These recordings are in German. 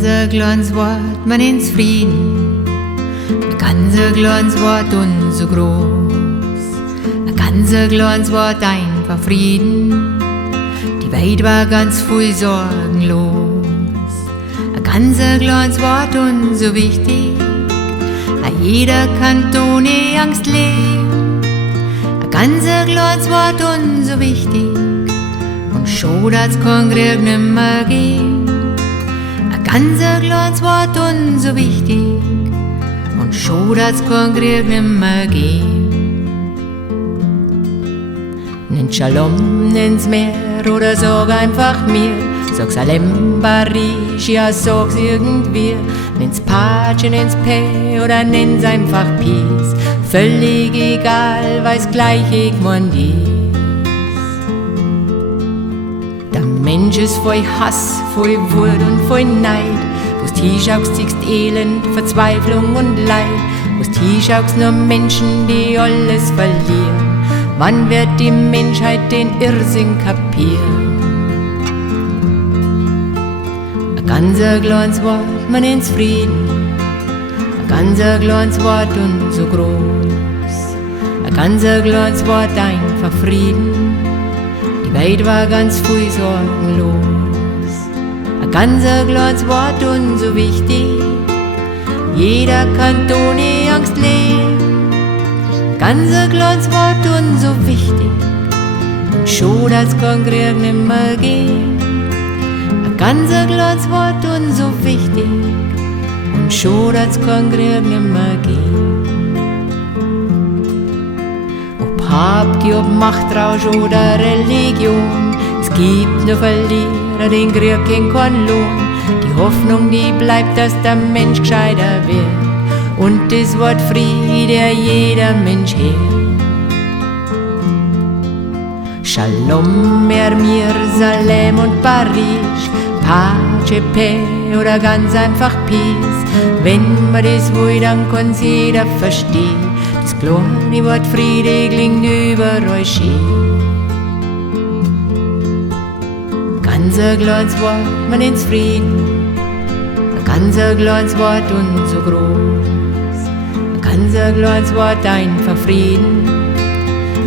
ganz kleines Wort, man ins Frieden. Ein ganz kleines Wort und so groß. Ein ganz kleines Wort, einfach Frieden. Die Welt war ganz voll sorgenlos. Ein ganz kleines Wort und so wichtig. Jeder kann ohne Angst leben. Ein ganz kleines Wort und so wichtig. Und schon das kann Krieg nimmer gehen. Ein ganz kleines Wort und so wichtig. Und schon das kann Krieg nimmer gehen. Nennt Shalom, nennt's Meer oder sag einfach mir. Sag's Salem, Barish, ja sag's irgendwie. Nenn's Pace, nenn's Pe oder nenn's einfach Peace. Völlig egal, weiß gleich ich mein dies. Der Mensch ist voll Hass, voll Wut und voll Neid. Wo's hinschaust, siehst Elend, Verzweiflung und Leid. Wo's hinschaust, nur Menschen, die alles verlieren. Wann wird die Menschheit den Irrsinn kapieren? Ein ganz kleines Wort, man ins Frieden. Ein ganz kleines Wort und so groß. Ein ganz kleines Wort, einfach Frieden. Die Welt war ganz voll sorgenlos. Ein ganz kleines Wort und so wichtig. Jeder kann ohne Angst leben. Ganz kleines Wort und so wichtig. Und schon das kann Krieg nimmer gehen. Ganz kleines Wort und so wichtig. Und schon das kann Krieg nimmer gehen. Ob Habgier, ob Machtrausch oder Religion, es gibt nur Verlierer, den Krieg kennt kein Lohn. Die Hoffnung, die bleibt, dass der Mensch gescheiter wird. Und das Wort Friede jeder Mensch hört. Shalom, Mir, Salem und Barish. Pace, Pe oder ganz einfach Peace. Wenn man das will, dann kann's jeder verstehen. Das kleine Wort Friede klingt überall schön. Ganz kleines Wort, man ins Frieden. Ein ganz kleines Wort und so groß. Ein ganz kleines Wort, einfach Frieden.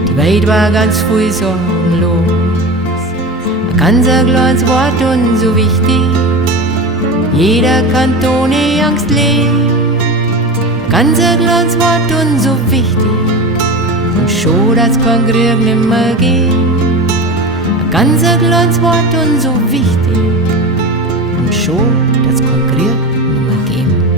Die Welt war ganz voll sorgenlos. Ganz kleines Wort und so wichtig. Jeder kann ohne Angst leben. Ganz kleines Wort und so wichtig. Und schon das kann Krieg nimmer gehen. Ganz kleines Wort und so wichtig. Und schon das kann Krieg nimmer gehen.